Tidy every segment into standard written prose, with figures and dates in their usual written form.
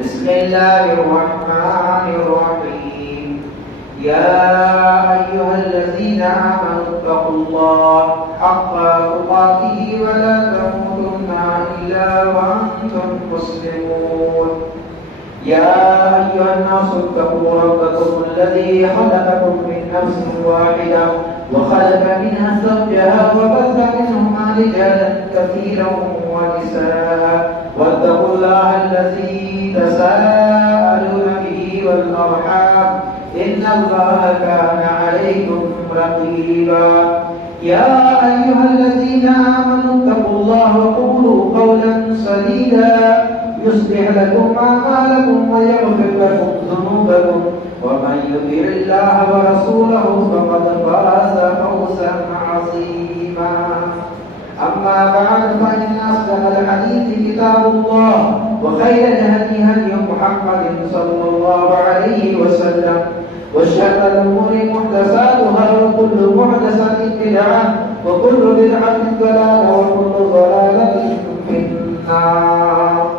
بسم الله الرحمن الرحيم يا أيها الذين آمنوا اتقوا الله حق تقاته ولا تموتن إلا وأنتم مسلمون يا أيها الناس اتقوا ربكم الذي خلقكم من نفس واحدة وخلق منها زوجها وبث منهما رجالا كثيرا ونساء واتقوا الله الذي تساءلون به والأرحام إن الله كان عليكم رقيبا يا أيها الذين آمنوا اتقوا الله وقولوا قولا سديدا يصلح لكم أعمالكم ويغفر لكم ذنوبكم ومن يطع الله ورسوله فقد فاز فوزا عظيما أما بعد فإن أصدق الحديث كتاب الله وخير الهدي هدي محمد صلى الله عليه وسلم وشر الأمور محدثاتها وكل محدثة بدعة وكل بدعة ضلالة وكل ضلالة في النار.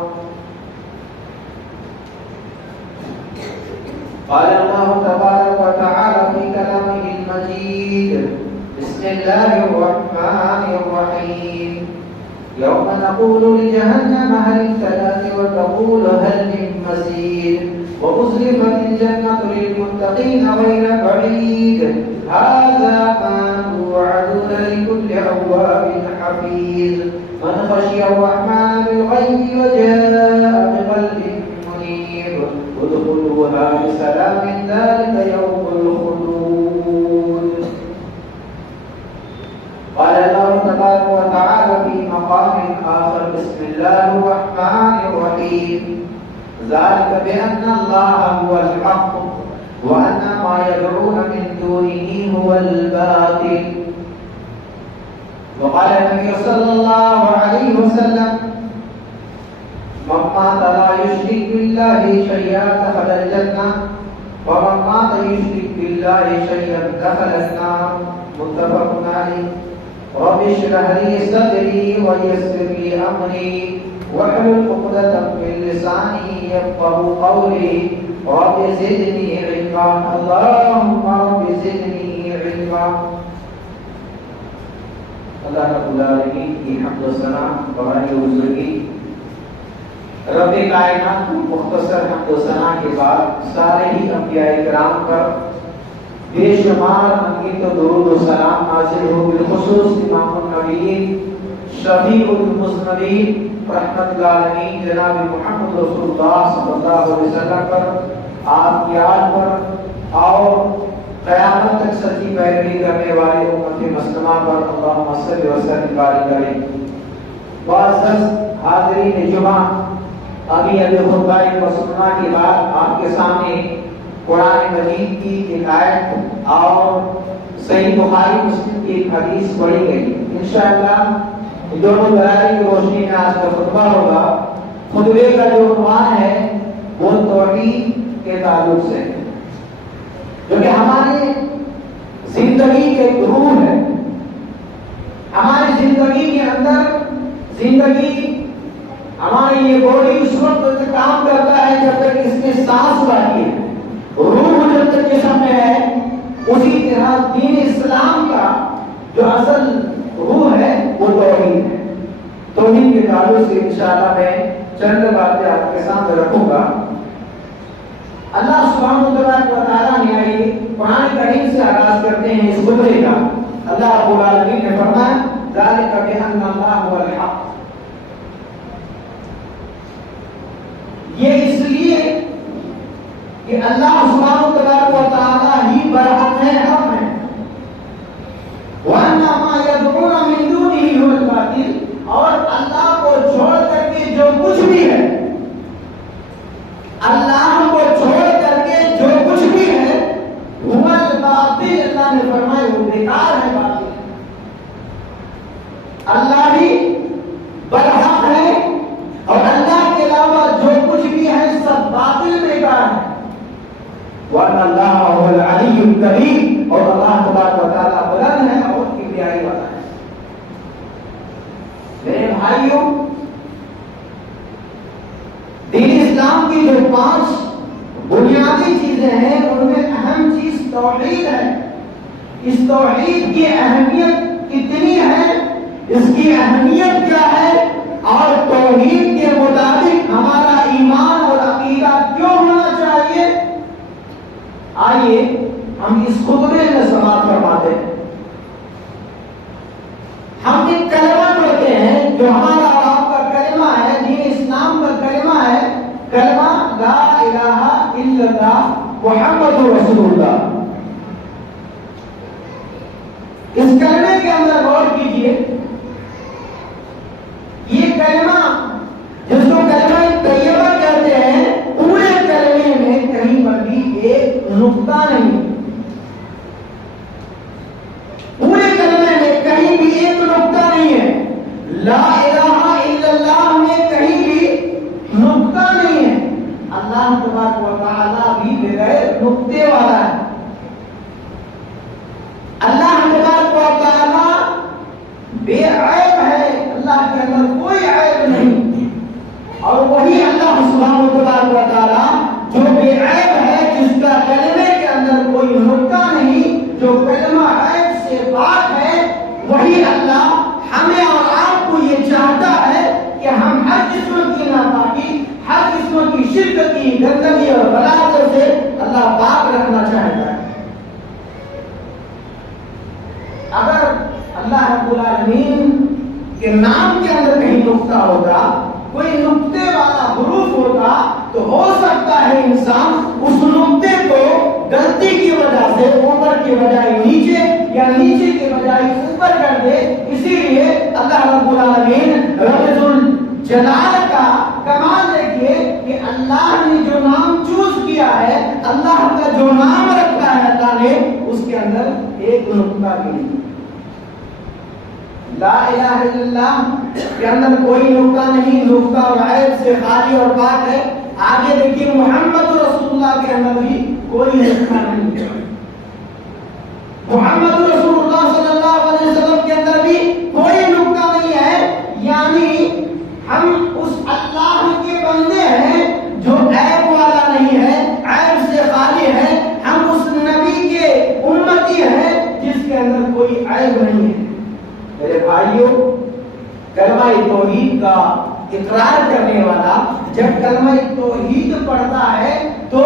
قال الله تبارك وتعالى في كلامه المجيد بسم الله الرحمن الرحيم يوم نقول لجهنم هل امتلأت وتقول هل من مزيد وأزلفت الجنة للمتقين غير بعيد هذا ما توعدون لكل أواب حفيظ من خشي الرحمن بالغيب وجاء بقلب منيب ادخلوها بسلام ذلك يوم الخلود. قال الله تبارك وتعالى في مقام آخر بسم الله الرحمن الرحيم ذلك بأن الله هو الحق وأن ما يدعون من دونه هو الباطل. وقال النبي صلى الله عليه وسلم من مات لا يشرك بالله شيئا دخل الجنة ومن مات يشرك بالله شيئا دخل النار متفق عليه. رب اشرح لي صدري ويسر لي أمري واحلل عقدة من لساني يفقهوا قولي رب زدني علما اللهم رب زدني علما. اللہ رب العالمین کی حمد و ثنا برائے بزرگی. رب کائنات کو مختصر حمد و ثنا کے بعد سارے ہی انبیاء کرام پر بے شمار انگیت و درود و سلام نازل ہو. بالخصوص امام النبیین شفیع المذنبین رحمت العالمین جناب محمد رسول اللہ صلی اللہ علیہ وسلم پر، آپ کی آل پر اور قیامت تک سچی پیروی کرنے والے امت مسلمہ پر اللہم صلی وسلم بارک کریں. معزز حاضرین جمعہ، ابھی خطبہ مسلمہ کے بعد آپ کے سامنے قرآن مجید کی ایک آیت اور صحیح بخاری مسلم کی ایک حدیث پڑھی گئی. انشاءاللہ دونوں دلائل کی روشنی میں آج کا خطبہ ہوگا. خطبے کا جو عنوان ہے وہ توحید کے تعلق سے، جو کہ ہماری زندگی کے روح ہے. ہماری زندگی کے اندر زندگی ہماری یہ باڈی اس وقت تک کام کرتا ہے جب تک اس میں سانس باقی ہے. روح جب تک جسم میں ہے، اسی طرح دین اسلام کا جو اصل روح ہے وہ توحید ہے. توحید کے تعلق سے انشاءاللہ میں چند باتیں آپ کے سامنے رکھوں گا. اللہ سبحانہ و تعالیٰ نے قرآن کریم سے آغاز کرتے ہیں اس خطبے کا. اللہ رب العالمین نے فرمایا ذالک بأن اللہ هو الحق. یہ اس لیے کہ اللہ سبحانہ و تعالیٰ ہی برحق ہے، حق ہے. وَأَنَّ مَا يَدْعُونَ مِن دُونِهِ هُوَ الْبَاطِلُ، اور اللہ کو چھوڑ کر کے جو کچھ بھی ہے، اللہ کو چھوڑ کر کے جو کچھ بھی ہے هُوَ الْبَاطِلُ، اللہ نے فرمایا وہ بیکار ہے، باطل ہے. اللہ ہی برحق ہے اور اللہ کے علاوہ جو کچھ بھی ہے سب باطل بیکار ہے. وَأَنَّ اللَّهَ هُوَ الْعَلِيُّ الْكَبِيرُ، اور اللہ تبارک و تعالیٰ بلند ہے اور کبریائی والا ہے. میرے بھائیوں، دین اسلام کی جو 5 بنیادی چیزیں ہیں ان میں اہم چیز توحید ہے. اس توحید کی اہمیت کتنی ہے، اس کی اہمیت کیا ہے، اور توحید کے مطابق ہمارا ایمان اور عقیدہ کیوں ہونا چاہیے، آئیے ہم اس خطبے میں سماعت فرماتے ہیں. ہم ایک کلمہ پڑھتے ہیں جو ہمارا اور آپ کا کلمہ ہے، دین اسلام کا کلمہ ہے، کلمہ لا الہ الا اللہ محمد رسول اللہ. اس کلمے کے اندر غور کیجئے، یہ کلمہ جس کو کلمہ طیبہ کہتے ہیں، پورے کلمے میں کہیں پر بھی ایک نقطہ نہیں، پورے کلمے میں کہیں بھی ایک نقطہ نہیں ہے. لا الہ الا اللہ میں کہیں بھی نقطہ نہیں ہے. اللہ تبارک و تعالیٰ بھی بغیر نقطے والا ہے. اللہ تبارک و تعالیٰ بے عیب ہے، اللہ کے اندر کوئی عیب نہیں. اور وہی اللہ سبحانہ تبارک و تعالیٰ جو بے عیب ہے، جس کا کلمے کے اندر کوئی نقطہ نہیں، جو کلمہ عیب سے پاک ہے، وہی اللہ ہمیں اور آپ کو یہ چاہتا ہے کہ ہم ہر قسم کی ناپاکی، ہر قسم کی شرک کی گندگی اور بلاغت سے اللہ پاک رکھنا چاہتا ہے. اگر اللہ رب العالمین کے نام کے اندر کہیں نقطہ ہوگا، کوئی نقطے والا حروف ہوگا، تو ہو سکتا ہے انسان اس نقطے کو غلطی کی وجہ سے اوپر کی بجائے نیچے یا نیچے کی بجائے اوپر کر دے. اسی لیے اللہ رب العالمین رب الجلال کا کمال دیکھیے کہ اللہ نے جو نام چوز کیا ہے، اللہ کا جو نام رکھا ہے اللہ نے، اس کے اندر ایک نقطہ بھی نہیں. لا الہ الا اللہ کے اندر کوئی نقطہ نہیں، نقطہ اور عیب سے خالی اور پاک ہے. آگے دیکھیے محمد رسول اللہ کے اندر بھی کوئی نقطہ نہیں. محمد رسول اللہ صلی اللہ علیہ وسلم کے اندر بھی کوئی نقطہ نہیں ہے. یعنی ہم اس اللہ کے بندے ہیں جو عیب والا نہیں ہے، عیب سے خالی ہے. ہم اس نبی کے امتی ہیں جس کے اندر کوئی عیب نہیں ہے. میرے بھائیوں، کلمہ توحید کا اقرار کرنے والا جب کلمہ توحید پڑھتا ہے تو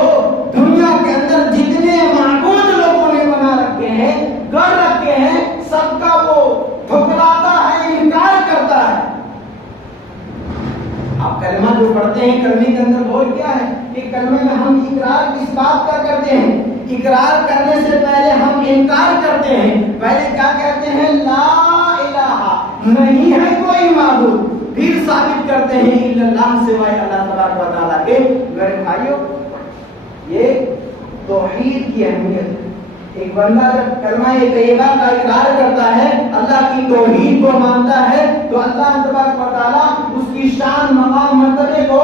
دنیا کے اندر جتنے معبود لوگوں نے بنا رکھے ہیں، کر رکھے ہیں، سب کا وہ ٹھکراتا ہے، انکار کرتا ہے. آپ کلمہ جو پڑھتے ہیں، کلمے کے اندر غور کیا ہے کہ کلمے میں ہم اقرار کس بات کا کرتے ہیں؟ اقرار کرنے سے پہلے ہم انکار کرتے ہیں. پہلے کیا کہتے ہیں؟ لا الہ، نہیں ہے کوئی معبود. پھر ثابت کرتے ہیں الا اللہ، سوائے اللہ تبارک و تعالیٰ کے. میرے بھائیوں، یہ توحید کی اہمیت. ایک بندہ جب کلمہ طیبہ کا اقرار کرتا ہے، اللہ کی توحید کو مانتا ہے، تو اللہ تبارک و تعالیٰ اس کی شان، مقام، مرتبے کو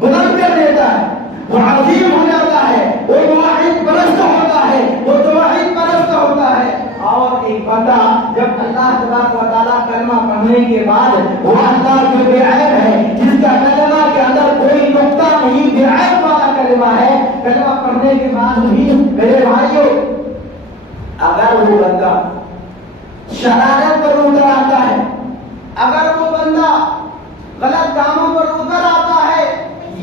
بلند کر دیتا ہے. وہ عظیم ہو جاتا ہے، وہ واحد پرست ہوتا ہے، وہ توحید پرست ہوتا ہے. اور ایک بندہ جب اللہ تبارک و تعالیٰ کلمہ پڑھنے کے بعد، وہ اللہ جو بے عیب ہے، جس کا کلمہ کے اندر کوئی نقطہ نہیں، بے عیب والا کلمہ ہے، کلمہ پڑھنے کے بعد بھی میرے بھائیوں، اگر وہ بندہ شرارت پر اتر آتا ہے، اگر وہ بندہ غلط کاموں پر اتر آتا ہے،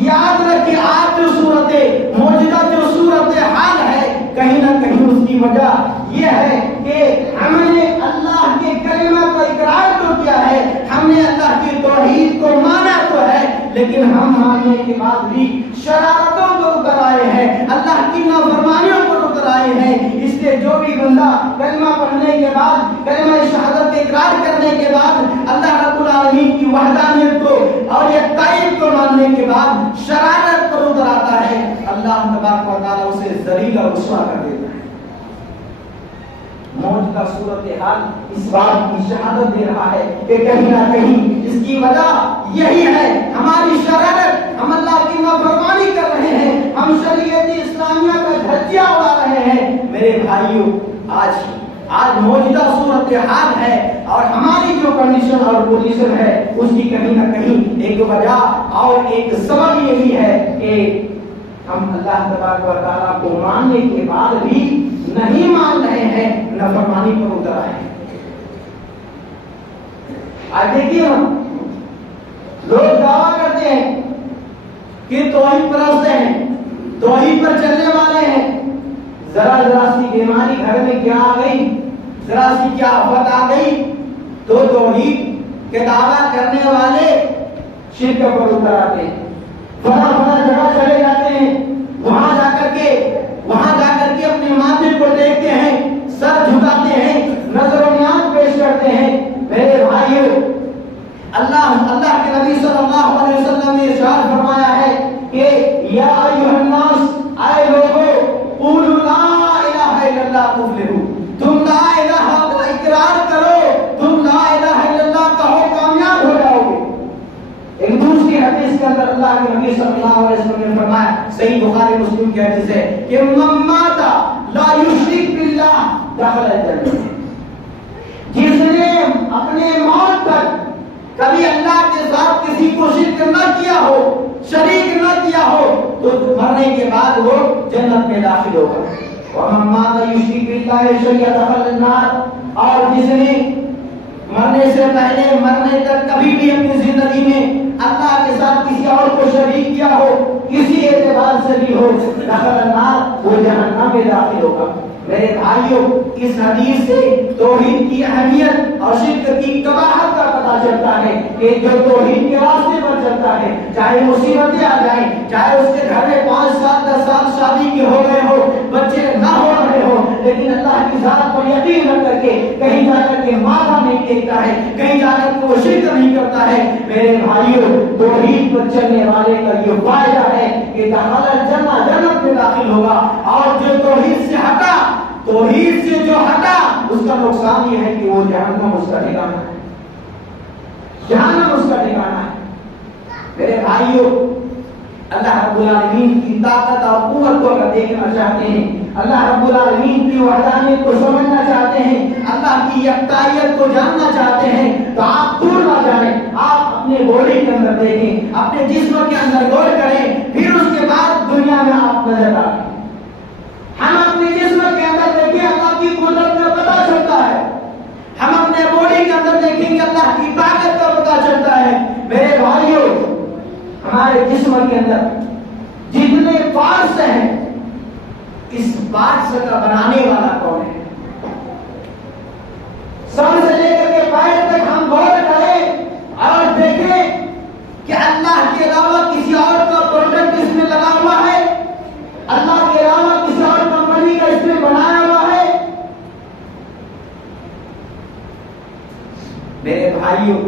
یاد رکھیں آج جو صورت موجودہ جو صورت حال ہے، کہیں نہ کہیں اس کی وجہ یہ ہے کہ ہم نے اللہ کے کلمہ کا اقرار تو کیا ہے، ہم نے اللہ کی توحید کو مانا تو ہے، لیکن ہم ماننے کے بعد بھی شرارتوں پر اتر آئے ہیں، اللہ کی نافرمانیوں پر اتر آئے ہیں. اس لیے جو بھی بندہ کلمہ پڑھنے کے بعد، کلمہ شہادت اقرار کرنے کے بعد، اللہ رب العالمین کی وحدانیت کو اور یکتائیت کو ماننے کے بعد شرارت پر اتر آتا ہے، اللہ تبارک و تعالیٰ اسے ذلیل اور رسوا کر دیتا ہے. موجودہ صورتحال اس بات کی شہادت دے رہا ہے کہ کہیں نہ کہیں اس کی وجہ یہی ہے، ہماری شرارت. ہم اللہ کی نافرمانی کر رہے ہیں، ہم شریعت اسلامیہ کا دھجیہ اڑا رہے ہیں. میرے بھائیوں، آج موجودہ صورتحال ہے اور ہماری جو کنڈیشن اور پوزیشن ہے اس کی کہیں نہ کہیں ایک وجہ اور ایک سبب یہ بھی ہے کہ ہم اللہ تبارک و تعالیٰ کو ماننے کے بعد بھی نہیں مان رہے ہیں، نافرمانی پر اتر آئے ہیں۔ آج دیکھیے ہم لوگ دعویٰ کرتے ہیں کہ توحید پرست ہیں، توحید پر چلنے والے ہیں، ذرا سی بیماری گھر میں کیا آ گئی، ذرا سی کیا آفت آ گئی تو توحید کے دعویٰ کرنے والے شرک پر اتر آتے ہیں، فلاں جگہ چلے جاتے ہیں، وہاں جا کر کے اپنے ماتھے کو دیکھتے ہیں، سر جھکاتے ہیں، نظر و نیاز پیش کرتے ہیں۔ میرے بھائیو، اللہ کے نبی صلی اللہ علیہ وسلم نے ارشاد فرمایا ہے کہ یا ایھا الناس، اے لوگو، قولوا لا الہ الا اللہ تفلحوا، تم لا الہ کا اقرار کرو، تم لا الہ الا اللہ کہو، کامیاب ہو جاؤ گے۔ ایک دوسری حدیث کے اندر اللہ کے نبی صلی اللہ علیہ وسلم نے فرمایا، صحیح بخاری مسلم کی حدیث ہے کہ من مات لا یشرک باللہ دخل الجنہ، جس نے اپنے موت تک کبھی اللہ کے ساتھ کسی کو شرک نہ کیا ہو، شریک نہ کیا ہو، تو مرنے کے بعد وہ جنت میں داخل ہوگا۔ ومن مات یشرک باللہ شیئا دخل النار، اور جس نے مرنے سے پہلے مرنے تک کبھی بھی اپنی زندگی میں اللہ کے ساتھ کسی اور کو شریک کیا ہو، کسی اعتبار سے بھی ہو، دخل النار، وہ جہنم میں داخل ہوگا۔ میرے بھائیوں، اس حدیث سے توحید کی اہمیت اور شرک کی قباحت کا پتہ چلتا ہے کہ جو توحید کے راستے پر چلتا ہے، چاہے مصیبتیں آ جائیں، چاہے اس کے گھر میں 5 سال 10 سال شادی کے ہو گئے ہو، بچے نہ ہو رہے ہو، لیکن اللہ کی ذات پر یقین رکھ کر کے کہیں جا کر کے ماتھا نہیں ٹیکتا ہے، کہیں جا کر کے وہ شرک نہیں کرتا ہے، میرے بھائیوں، توحید پر چلنے والے کا یہ فائدہ ہے کہ دخل الجنہ، جنت میں داخل ہوگا، اور جو توحید سے ہٹا، توحید سے جو ہٹا، اس کا نقصان یہ ہے کہ وہ جہنم اس کا ٹھکانہ ہے، جہنم اس کا ٹھکانہ ہے۔ میرے بھائیوں، اللہ رب العالمین کی طاقت اور قوت کو اگر دیکھنا چاہتے ہیں، اللہ رب العالمین کی وحدانیت کو سمجھنا چاہتے ہیں، اللہ کی یکتائیت کو جاننا چاہتے ہیں، تو آپ دور نہ جائیں، آپ اپنے باڈی کے اندر دیکھیں، اپنے جسم کے اندر غور کریں، پھر اس کے بعد دنیا میں آپ نظر آئیں۔ ہم اپنے جسم کے اندر دیکھیں، اللہ کی قدرت کا پتہ چلتا ہے، ہم اپنے باڈی کے اندر دیکھیں گے، اللہ کی طاقت کا پتہ چلتا ہے۔ میرے بھائیوں، ہمارے جسم کے اندر جتنے پارٹس ہیں، اس پارٹس کا بنانے والا کون ہے؟ سر سے لے کر کے پیر تک ہم غور کریں اور دیکھیں کہ اللہ کے علاوہ کسی اور کا پروڈکٹ اس میں لگا ہوا ہے، اللہ کے علاوہ کسی اور کمپنی کا اس میں بنایا ہوا ہے۔ میرے بھائیوں،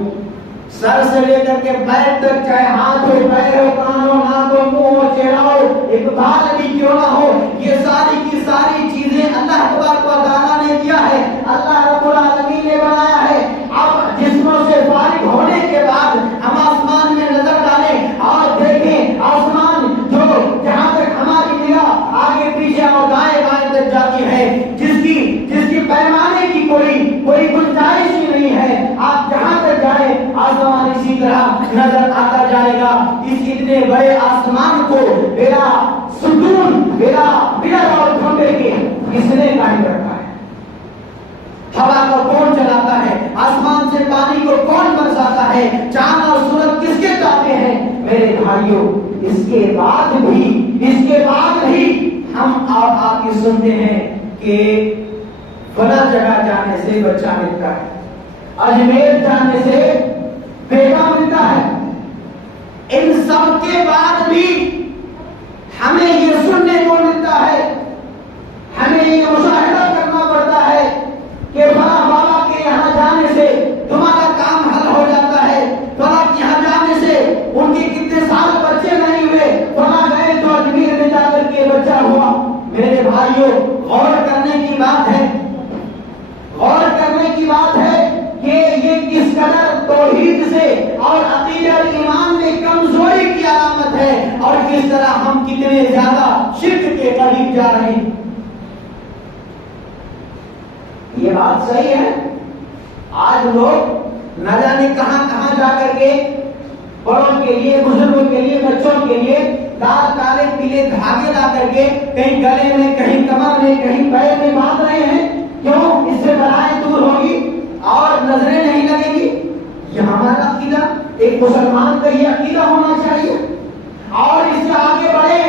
سر سے لے کر کے پیر تک، چاہے ہاتھ ہو، پیر ہو، کان ہو، ناک ہو، منہ ہو، چہرہ ہو، ایک بال بھی کیوں نہ ہو، یہ ساری کی ساری چیزیں اللہ تبارک و تعالیٰ نے کیا ہے، اللہ رب العالمین نے بنایا ہے۔ اب جسموں سے فارغ ہونے کے بعد ہم آسمان میں نظر ڈالیں اور دیکھیں، آسمان جو جہاں تک ہماری نگاہ آگے پیچھے اور دائیں بائیں تک جاتی ہے، جس کی پیمانے کی کوئی گنجائش ہی نہیں ہے، آپ جہاں تک جائیں آسمان اسی طرح نظر آتا جائے گا۔ اس اتنے بڑے آسمان کو بلا ستون، بلا اور کھمبے کے کس نے قائم رکھا ہے؟ ہوا کو کون چلاتا ہے؟ آسمان سے پانی کو کون برساتا ہے؟ چاند اور سورج کس کے تابع ہیں؟ میرے بھائیوں، اس کے بعد بھی ہم آپ یہ سنتے ہیں کہ فلاں جگہ جانے سے بچہ ملتا ہے، اجمیر جانے سے بیٹا ملتا ہے۔ ان سب کے بعد بھی ہمیں یہ سننے کو ملتا ہے، ہمیں یہ مشاہدہ کرنا پڑتا ہے کہ فلاں بابا کے یہاں جانے سے تمہارا کام حل ہو جاتا ہے، فلاں کے یہاں جانے سے ان کے کتنے سال بچے نہیں ہوئے، فلاں گئے تو اجمیر میں جا کر کے بچہ ہوا۔ میرے بھائیوں، غور کرنے کی بات ہے، غور کرنے کی بات ہے کہ یہ کس قدر توحید سے اور عقیدہ اور ایمان میں کمزوری کی علامت ہے، اور کس طرح ہم کتنے زیادہ شرک کے قریب جا رہے ہیں۔ یہ بات صحیح ہے. آج لوگ نہ جانے کہاں کہاں جا کر کے بڑوں کے لیے، بزرگوں کے لیے، بچوں کے لیے لال کالے پیلے دھاگے لا کر کے کہیں گلے میں، کہیں کمر میں، کہیں پیر میں باندھ رہے ہیں. کیوں؟ اس سے بلائیں دور ہوگی اور نظریں نہیں لگیں گی. یہ ہمارا عقیدہ، ایک مسلمان کا یہ عقیدہ ہونا چاہیے. اور اس سے آگے بڑھے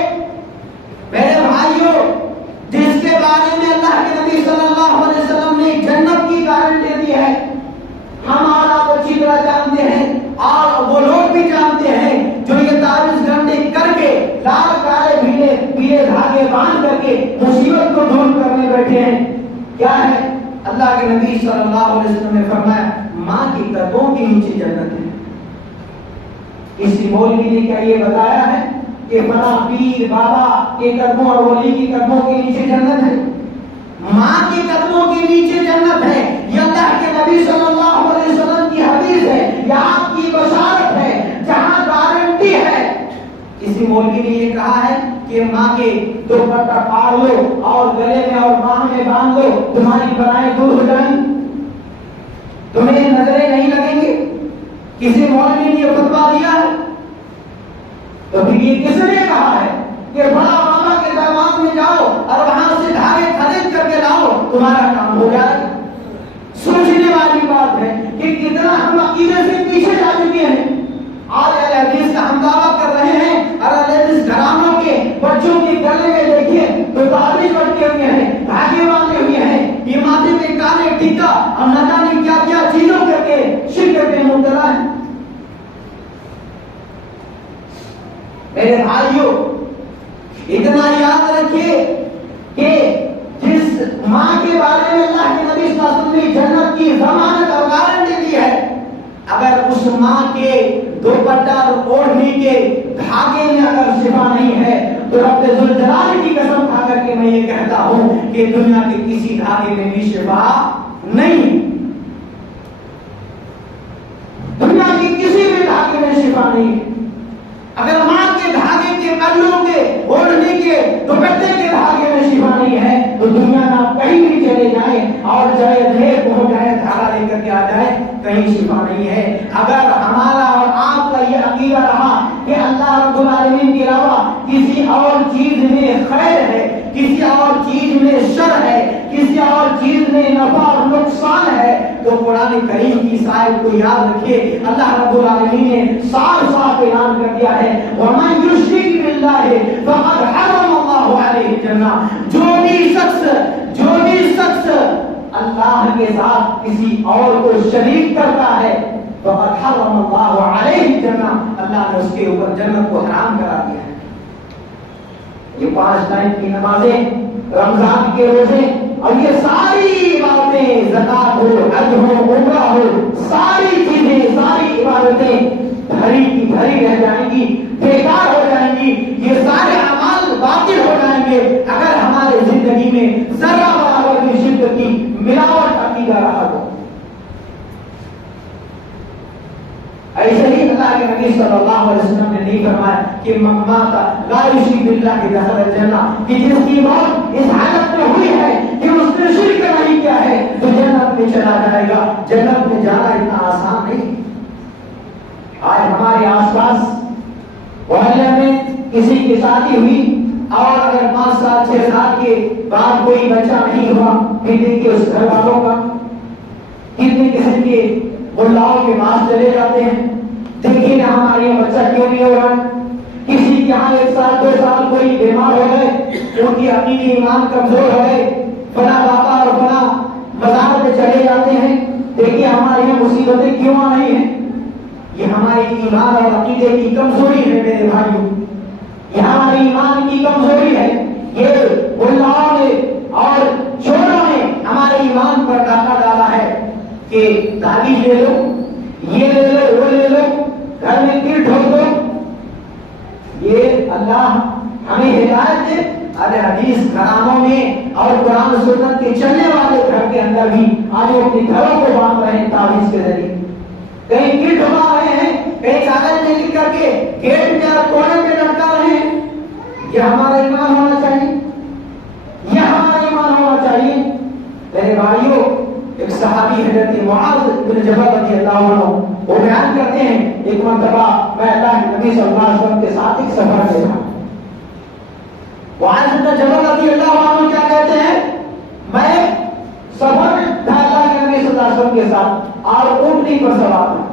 میرے بھائیوں، جس کے بارے میں اللہ کے نبی صلی اللہ علیہ وسلم نے جنت کی گارنٹی دی ہے، ہم اور آپ اچھی طرح جانتے ہیں اور وہ لوگ بھی جانتے ہیں جو یہ تعویذ گنڈی کر کے لال کالے پیلے دھاگے باندھ کر کے مصیبت کو دور کرنے بیٹھے ہیں. کیا ہے؟ اللہ کے نبی صلی اللہ علیہ وسلم نے فرمایا ماں کے قدموں کے نیچے جنت ہے. کسی مولوی نے کیا یہ بتایا ہے کہ فلاں پیر بابا کے قدموں اور ولی کے قدموں کے نیچے جنت ہے؟ ماں کے قدموں کے نیچے جنت ہے. یہ اللہ کے نبی صلی اللہ علیہ وسلم کی حدیث ہے، یہ آپ کی بشارت ہے، جہاں گارنٹی ہے. کسی مولوی نے یہ کہا ہے کہ ماں کے دوپٹہ پھاڑ لو اور گلے میں اور باہ میں باندھ لو، تمہاری بلائیں دور ہو جائیں، تمہیں نظریں نہیں لگیں گی. کسی مولوی نے یہ فتویٰ دیا ہے؟ تو پھر یہ کس نے کہا ہے کہ بڑا بابا کے دربار میں جاؤ اور وہاں سے دھاگے خرید کر کے لاؤ، تمہارا کام ہو جائے گا؟ سوچنے والی بات ہے کہ کتنا ہم عقیدے سے پیچھے جا چکے ہیں. آج اہل حدیث کا ہم دعویٰ کر رہے ہیں اور اہل حدیث گھرانوں کے بچوں کے گلے میں دیکھیے تو تعویذ بٹکے ہوئے ہیں، دھاگے باندھے ہوئے ہیں، یہ ماتھے میں کالے ٹیکا اور نہ جانے کیا کیا چیزوں کر کے شرک میں مبتلا ہے. میرے بھائیوں، اتنا یاد رکھیے کہ جس ماں کے بارے میں اللہ کے نبی صلی اللہ علیہ وسلم نے جنت کی ضمانت اور گارنٹی دی ہے، اگر اس ماں کے دوپٹہ اور اوڑھنی کے دھاگے میں اگر شفا نہیں ہے تو رب ذوالجلال کی قسم کھا کر کے میں یہ کہتا ہوں کہ دنیا کے کسی دھاگے میں بھی شفا نہیں. دنیا کے کسی بھی دھاگے میں شفا نہیں. اگر ماں کے دھاگے کے پلوں کے اوڑھنے کے دوپٹے کے دھاگے میں شفا نہیں ہے تو دنیا میں آپ کہیں بھی چلے جائیں اور چاہے ڈھیر ہو جائے دھاگا لے کر کے آ جائے، کہیں شفا نہیں ہے. اگر ہمارا اور آپ کا یہ عقیدہ رہا کہ اللہ رب العالمین کے علاوہ کسی اور چیز میں خیر ہے، کسی اور چیز میں شر ہے، کسی اور چیز میں نفع اور نقصان ہے، تو قرآن کریم کی اس آیت کو یاد رکھیے. اللہ رب العالمین نے صاف صاف اعلان کر دیا ہے وَمَن يُشْرِكْ بِاللَّهِ فَقَدْ حَرَّمَ اللَّهُ عَلَيْهِ الْجَنَّةَ. جو بھی شخص اللہ کے ساتھ کسی اور کو شریک کرتا ہے فَقَدْ حَرَّمَ اللَّهُ عَلَيْهِ الْجَنَّةَ، اللہ نے اس کے اوپر جنت کو حرام کرا دیا ہے. یہ 5 ٹائم کی نمازیں، رمضان کے روزے اور یہ ساری عبادتیں، زکات ہو، حج ہو، عمرہ ہو، ساری چیزیں، ساری عبادتیں بھری کی بھری رہ جائیں گی، بیکار ہو جائیں گی. یہ سارے اعمال باطل ہو جائیں گے اگر ہمارے زندگی میں ذرہ برابر بھی شرک کی ملاوٹ عقیدہ رہا تو. ایسے ہی اللہ کے نبی صلی اللہ علیہ وسلم نے نہیں فرمایا کہ من مات لا یشرک باللہ دخل الجنہ، کہ جس کی موت اس حالت میں ہوئی ہے کہ اس نے شرک نہیں کیا ہے تو جنت میں چلا جائے گا. جنت میں جانا اتنا آسان نہیں. آج ہمارے آس پاس محلے میں کسی کی شادی ہوئی اور اگر 5 سال 6 سال کے بعد کوئی بچہ نہیں ہوا، پھر دیکھیے اس گھر والوں کا کتنے قسم کے ملاؤں کے پاس چلے جاتے ہیں، دیکھیے نا ہمارے یہاں بچہ کیوں نہیں ہو رہا ہے. کسی کے یہاں 1 سال 2 سال کوئی بیمار ہو گئے، ان کی عقیدی ایمان کمزور ہو گئے، فلاں بابا اور فلاں مزار پہ چلے جاتے ہیں. دیکھیے ہمارے یہاں مصیبتیں کیوں آ رہی ہیں؟ یہ ہماری ایمان اور عقیدے کی کمزوری ہے میرے بھائیوں. یہ ہماری ایمان کی کمزوری ہے. یہ ملاؤں نے اور چوروں نے ہمارے ایمان پر ڈاکہ ڈالا ہے کہ تعویذ لے لو، یہ لے لو، وہ لے لو، گھر میں تیر ٹھوک دو. یہ اللہ ہمیں ہدایت دے. ارے حدیث گھرانوں میں اور قرآن و سنت کے چلنے والے گھر کے اندر بھی آج وہ اپنے گھروں کو باندھ رہے ہیں تعویذ کے ذریعے. کہیں گیٹ ڈھما رہے ہیں، کہیں کاغذ میں لکھ کر کے گیٹ میں کونے پہ لٹکا رہے ہیں. یہ ہمارا ایمان ہونا چاہیے، یہ ہمارا ایمان ہونا چاہیے. میرے بھائیوں، معاذ بن جبل رضی اللہ عنہ وہ بیان کرتے ہیں ایک مرتبہ میں اللہ کے نبی صلی اللہ علیہ وسلم کے ساتھ ایک سفر میں تھا. معاذ بن جبل رضی اللہ عنہ کیا کہتے ہیں میں سفر میں تھا اللہ کے نبی صلی اللہ علیہ وسلم کے ساتھ اور اونٹنی پر سوار تھا.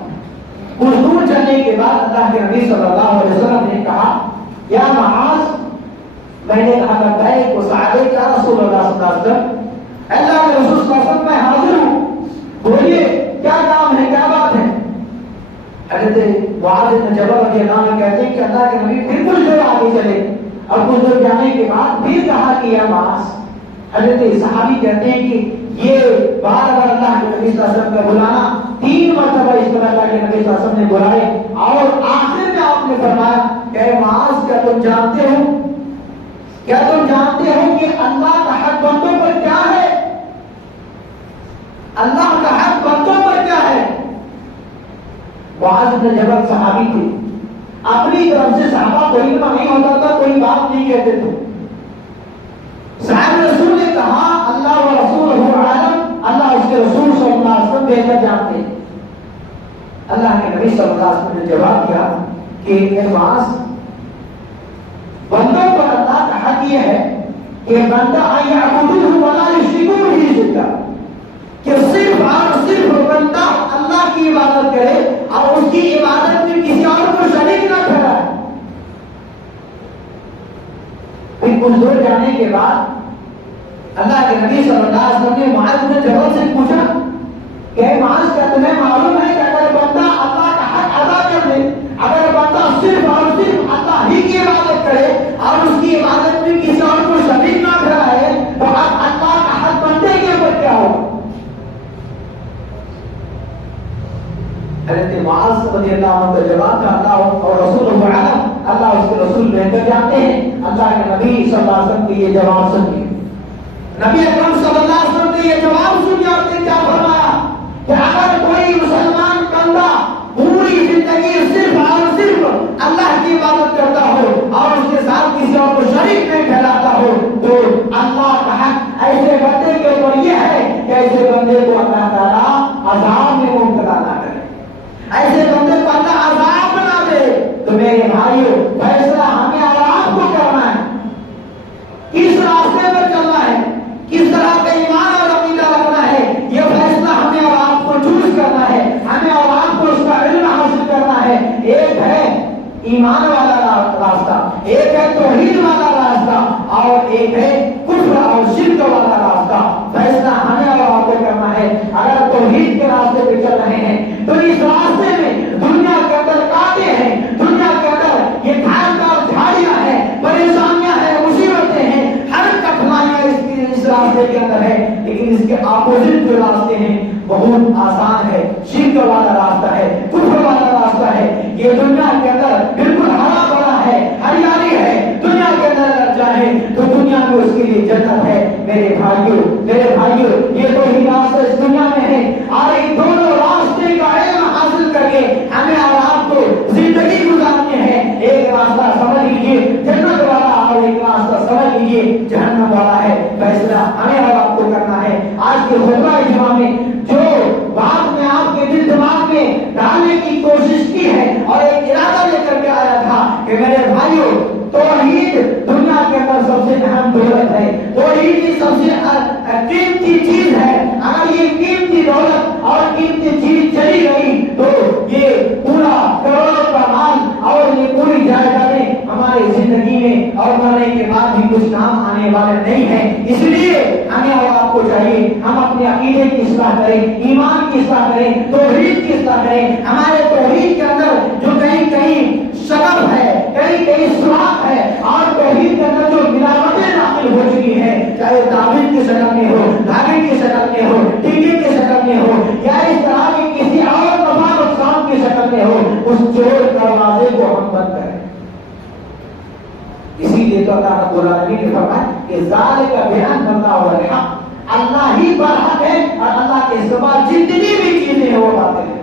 کچھ دور چلنے کے بعد اللہ کے نبی صلی اللہ علیہ وسلم نے کہا یا معاذ, میں نے کہا لبیک و سعدیک یا رسول اللہ صلی اللہ علیہ وسلم, اللہ کے رسول صلی اللہ علیہ وسلم میں حاضر ہوں, بولیے کیا کام ہے کیا بات ہے. حضرت معاذ بن جبل رضی اللہ عنہ کہتے ہیں کہ اللہ کے نبی پھر کچھ دور آگے چلے اور کچھ دور جانے کے بعد پھر کہا کہ یا معاذ. حضرت صحابی کہتے ہیں کہ یہ بار بار اللہ کے نبی صلی اللہ علیہ وسلم کا بلانا 3 مرتبہ اس طرح اللہ کے نبی صلی اللہ علیہ وسلم نے بلائے اور آخر میں آپ نے فرمایا کہ معاذ کیا تم جانتے ہو کہ اللہ کا حق بندوں پر کیا ہے, اللہ کا حق بندوں پر کیا ہے. معاذ بن جبل صحابی تھے, اپنی طرف سے صحابہ کو علم نہیں ہوتا تھا, کوئی بات نہیں کہتے تھے. صاحب رسول نے کہا اللہ و رسولہ عالم, اللہ اس کے رسول صلی اللہ علیہ وسلم بہتر جانتے ہیں. اللہ کے نبی صلی اللہ علیہ وسلم نے جواب دیا کہ اے معاذ, بندوں پر اللہ کا حق یہ ہے کہ بندہ یعبدوہ ولا یشرکوا بہ شیئا, کہ صرف اور صرف بندہ اللہ کی عبادت کرے اور اس کی عبادت میں کسی اور کو شریک نہ ٹھہرائے. پھر کچھ دور جانے کے بعد اللہ کے نبی صلی اللہ علیہ وسلم نے معاذ بن جبل سے پوچھا کہ معاذ کیا تمہیں معلوم ہے کہ اگر بندہ اللہ کا حق ادا کر دے, اگر بندہ صرف اور صرف اللہ ہی کی عبادت کرے اور اس کی عبادت میں کسی اور کو شریک نہ ٹھہرائے تو اب اللہ کا حق بندے کے اوپر کیا ہوگا. حضرت معاذ رضی اللہ عنہ کا جواب تھا اللہ اور رسول عالم, اللہ اس کے رسول بہتر جانتے ہیں. اللہ کے نبی صلی اللہ علیہ وسلم کے یہ جواب سن کے نبی اکرم صلی اللہ علیہ وسلم نے یہ جواب سن کے آپ نے کیا فرمایا کہ اگر کوئی مسلمان بندہ پوری زندگی صرف اور صرف اللہ کی عبادت کرتا ہو اور اس کے ساتھ کسی اور کو شریک نہیں ٹھہراتا ہو تو اللہ کا حق ایسے بندے کے اوپر یہ ہے کہ ایسے بندے کو اللہ تعالیٰ عذاب میں مبتلا نہ کرے, ایسے بندے کو اللہ عذاب نہ دے. تو میرے بھائیو, فیصلہ ہمیں اور آپ کو کرنا ہے, کس راستے پر چلنا ہے, کس طرح کا ایمان اور عقیدہ رکھنا ہے, یہ فیصلہ ہمیں اور آپ کو چوز کرنا ہے, ہمیں اور آپ کو اس کا علم حاصل کرنا ہے. ایک ہے ایمان والا راستہ, ایک ہے توحید والا راستہ اور ایک ہے کفر اور شرک والا راستہ. فیصلہ ہمیں اور آپ کو کرنا ہے. اگر توحید کے راستے پہ چل رہے ہیں تو اس راستے میں دنیا کے اندر کانٹے ہیں, دنیا کے اندر یہ دھاردار جھاڑیاں ہیں, پریشانیاں ہیں, مصیبتیں ہیں, ہر کٹھنائیاں اس راستے کے اندر ہے. لیکن اس کے اپوزٹ جو راستے ہیں بہت آسان ہے. شرک والا راستہ ہے, کفر والا راستہ ہے. یہ دنیا کے اندر بالکل ہرا بھرا ہے, ہریالی ہے. دنیا کے اندر اگر جائے تو دنیا میں اس کے لیے جنت ہے. میرے بھائیوں یہ تو ہی راستہ اس دنیا میں ہے. اور ان دونوں راستے کا علم حاصل کر کے ہمیں اور آپ کو زندگی گزارنی ہے. ایک راستہ سمجھ لیجیے جنت والا اور ایک راستہ سمجھ لیجیے جہنم والا ہے. فیصلہ ہمیں اور آپ کو کرنا ہے. آج کے خطبہ اجتماع میں جو بات میں آپ کے دل دماغ میں ڈالنے کی کوشش کی ہے اور ایک ارادہ لے کر کے آیا تھا کہ میرے بھائیوں, توحید دنیا کے اندر سب سے اہم دولت ہے, توحید کی سب سے قیمتی چیز ہے. اگر یہ قیمتی دولت اور قیمتی چیز چلی گئی تو یہ پورا کروڑوں کا مال اور یہ پوری جائیدادیں ہماری زندگی میں اور مرنے کے بعد بھی کچھ کام آنے والے نہیں ہیں. اس لیے ہمیں اور آپ کو چاہیے ہم اپنے عقیدے کی اصلاح کریں, ایمان کی اصلاح کریں, توحید کی اصلاح کریں. ہمارے توحید کے اندر جو کہیں شغف ہے, کہیں سراخ ہے, اور توحید کے اندر جو ملاوٹیں داخل ہو چکی ہیں, چاہے تعبیر کی شکل میں ہو, دھاگے کی شکل میں ہو, ٹیکے کی شکل میں ہو یا اس طرح کی کسی اور نفع نقصان کی شکل میں ہو, اس چور دروازے کو ہم بند کریں. اسی لیے تو اللہ رب العالمین نے فرمایا کہ ذالک بیان اللہ والحق, اللہ ہی برحق ہے اور اللہ کے سوا جتنی بھی چیزیں ہیں وہ باطل ہیں.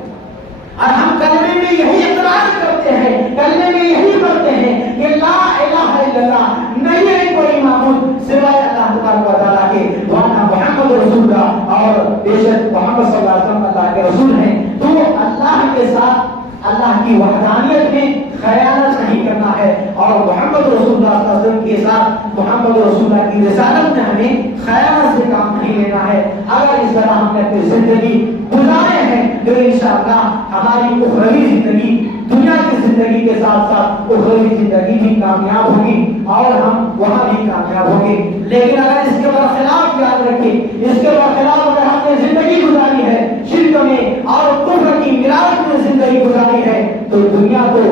اور ہم کلمے میں یہی اقرار کرتے ہیں, کلمے میں یہی پڑھتے ہیں کہ لا الہ الا اللہ, نہیں ہے کوئی معبود سوائے اللہ تبارک و تعالیٰ کے, وانا محمد رسول اللہ, اور بے شک محمد صلی اللہ علیہ وسلم اللہ کی وحدانیت میں خیانت نہیں کرنا ہے، اور محمد رسول اللہ صلی اللہ علیہ وسلم کے ساتھ محمد رسول اللہ کی رسالت میں ہمیں خیانت سے کام نہیں لینا ہے۔ اگر اس طرح ہم نے اپنی زندگی گزارے ہیں تو انشاءاللہ ہماری اخروی زندگی، دنیا کی زندگی کے ساتھ ساتھ اخروی زندگی بھی کامیاب ہوگی اور ہم وہاں بھی کامیاب ہوں گے۔ لیکن اگر اس کے برخلاف یاد رکھیں، اس کے برخلاف اگر ہم نے زندگی گزاری ہے شرک میں اور کفر کی ملاوٹ میں زندگی گزاری ہے تو دنیا تو